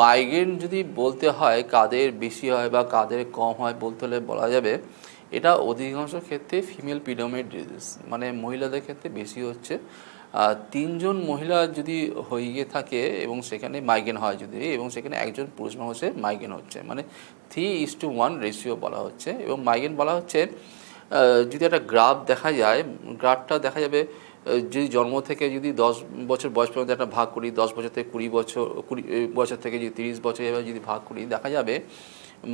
Migraine যদি বলতে হয় কাদের বেশি হয় বা কাদের কম হয় বলতে হলে বলা যাবে এটা অধিকাংশ ক্ষেত্রে ফিমেল প্রিডমিনেন্ট ডিজিজ, মানে মহিলাদের ক্ষেত্রে বেশি হচ্ছে। 3জন মহিলা যদি হয়ে থাকে এবং সেখানে মাইগ্রেন হয় যদি, এবং সেখানে একজন পুরুষ মানুষের মাইগ্রেন হচ্ছে, মানে 3:1 রেশিও বলা হচ্ছে। এবং মাইগ্রেন বলা হচ্ছে যদি একটা গ্রাফ দেখা যায়, গ্রাফটা দেখা যাবে যদি জন্ম থেকে যদি 10 বছর বয়স পর্যন্ত একটা ভাগ করি, 10 বছর থেকে 20 বছর, 20 বছর থেকে যদি 30 বছর এভাবে যদি ভাগ করি, দেখা যাবে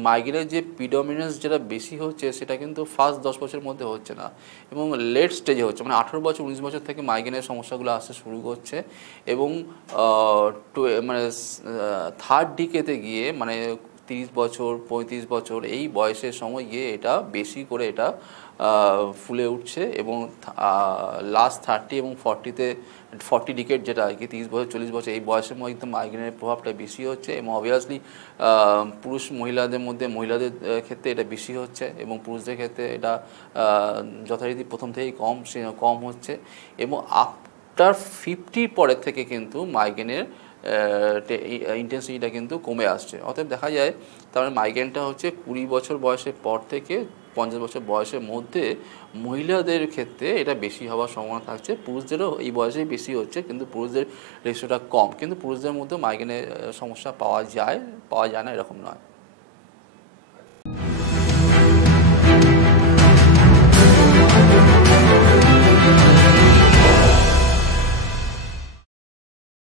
মাইগ্রেনের যে প্রিডমিনেন্স যেটা বেশি হচ্ছে সেটা কিন্তু ফার্স্ট 10 বছরের মধ্যে হচ্ছে না, এবং লেট স্টেজে হচ্ছে, মানে 18 বছর 19 বছর থেকে মাইগ্রেনের সমস্যাগুলো আসতে শুরু করছে। এবং মানে থার্ড ডিকেতে গিয়ে, মানে 30 বছর 35 বছর এই বয়সের সময় গিয়ে এটা বেশি করে এটা ফুলে উঠছে। এবং লাস্ট 30 এবং 40 ডিকেট যেটা আর কি, 30 বছর 40 বছর এই বয়সের মধ্যে কিন্তু মাইগ্রেনের প্রভাবটা বেশি হচ্ছে। এবং অবভিয়াসলি পুরুষ মহিলাদের মধ্যে, মহিলাদের ক্ষেত্রে এটা বেশি হচ্ছে এবং পুরুষদের ক্ষেত্রে এটা যথারীতি প্রথম থেকেই কম হচ্ছে। এবং আফটার 50 পরের থেকে কিন্তু মাইগ্রেনের ইন্টেন্সিটিটা কিন্তু কমে আসছে। অতএব দেখা যায় তার মাইগ্রেনটা হচ্ছে 20 বছর বয়সের পর থেকে 50 বছর বয়সের মধ্যে মহিলাদের ক্ষেত্রে এটা বেশি হওয়ার সম্ভাবনা থাকছে। পুরুষদেরও এই বয়সেই বেশি হচ্ছে, কিন্তু পুরুষদের রেশিওটা কম, কিন্তু পুরুষদের মধ্যেও মাইগ্রেনের সমস্যা পাওয়া যায় না এরকম নয়।